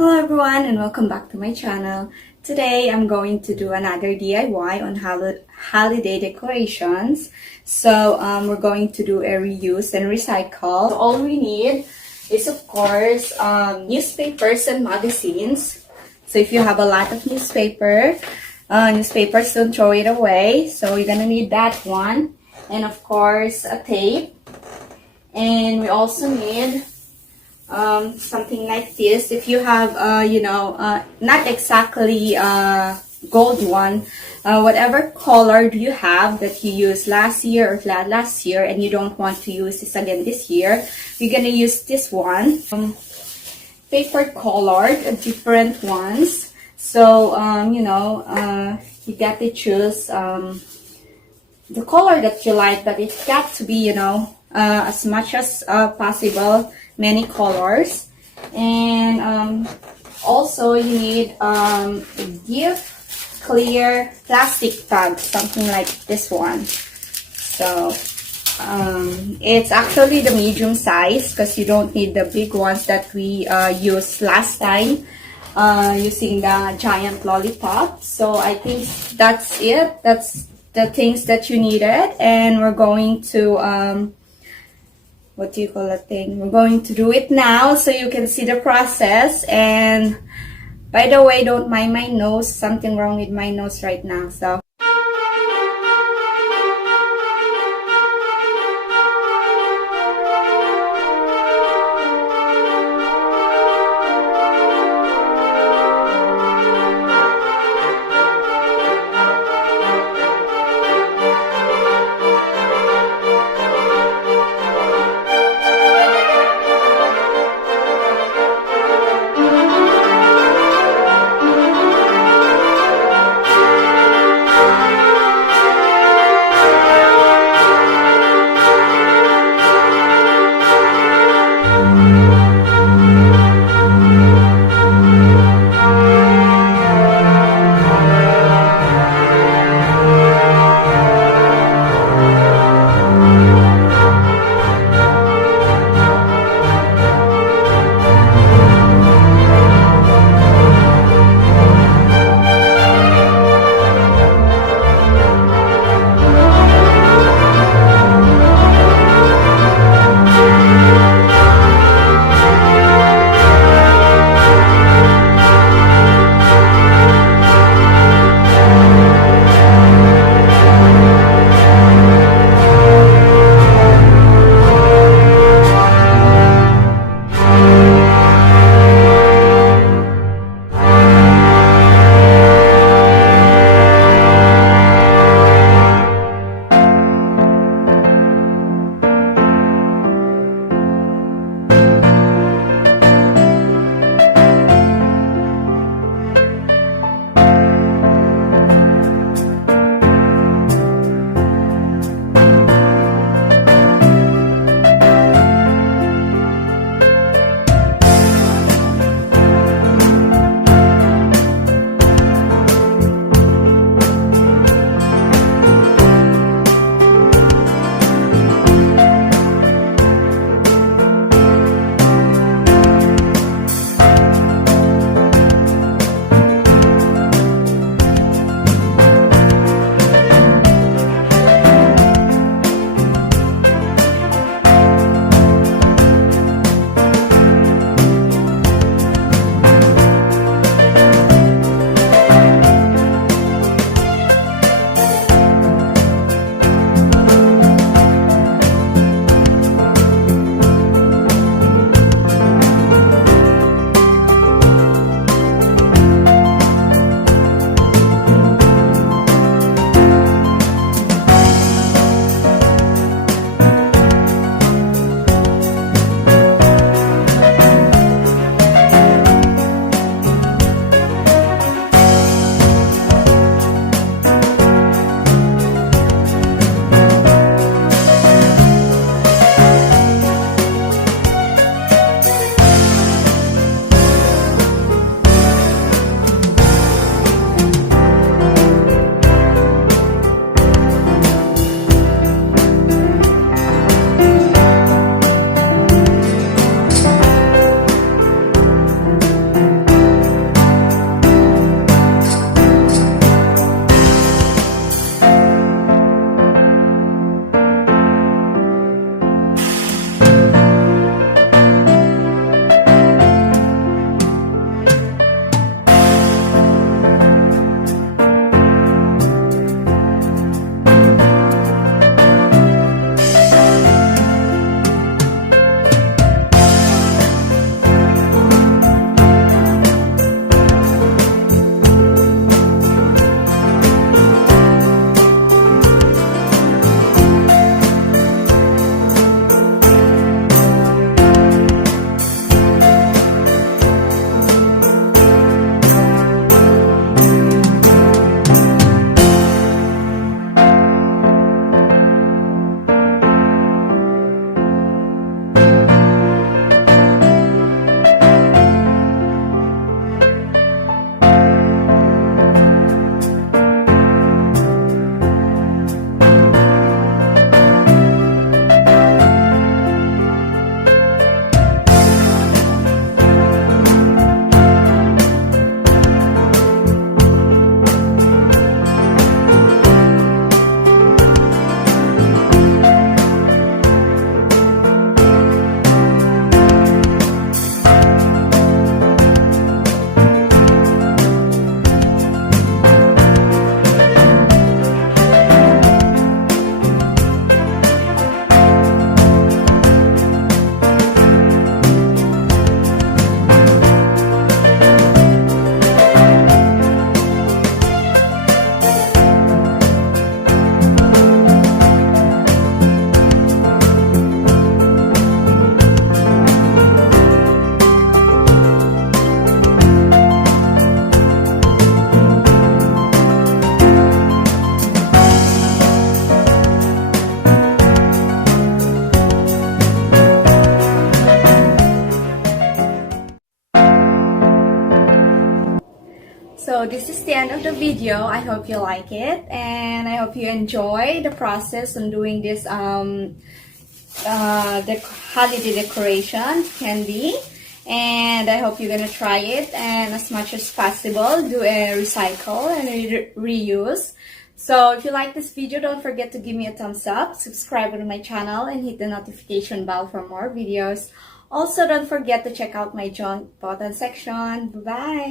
Hello everyone and welcome back to my channel. Today I'm going to do another DIY on holiday decorations. So we're going to do a reuse and recycle. So all we need is of course newspapers and magazines. So if you have a lot of newspapers, don't throw it away. So you're gonna need that one. And of course a tape. And we also need something like this. If you have not exactly gold one, whatever color do you have that you used last year or last year and you don't want to use this again this year, you're gonna use this one, paper colored, different ones. So you got to choose the color that you like, but it's got to be as much as possible, many colors. And also you need a gift clear plastic tag, something like this one. So it's actually the medium size because you don't need the big ones that we used last time using the giant lollipop. So I think that's it. That's the things that you needed, and we're going to what do you call that thing? We're going to do it now so you can see the process. And by the way, don't mind my nose, something wrong with my nose right now. So so this is the end of the video. I hope you like it, and I hope you enjoy the process on doing this the holiday decoration candy. And I hope you're gonna try it, and as much as possible do a recycle and reuse. So if you like this video, don't forget to give me a thumbs up, subscribe to my channel, and hit the notification bell for more videos. Also, don't forget to check out my joint button section. Bye bye.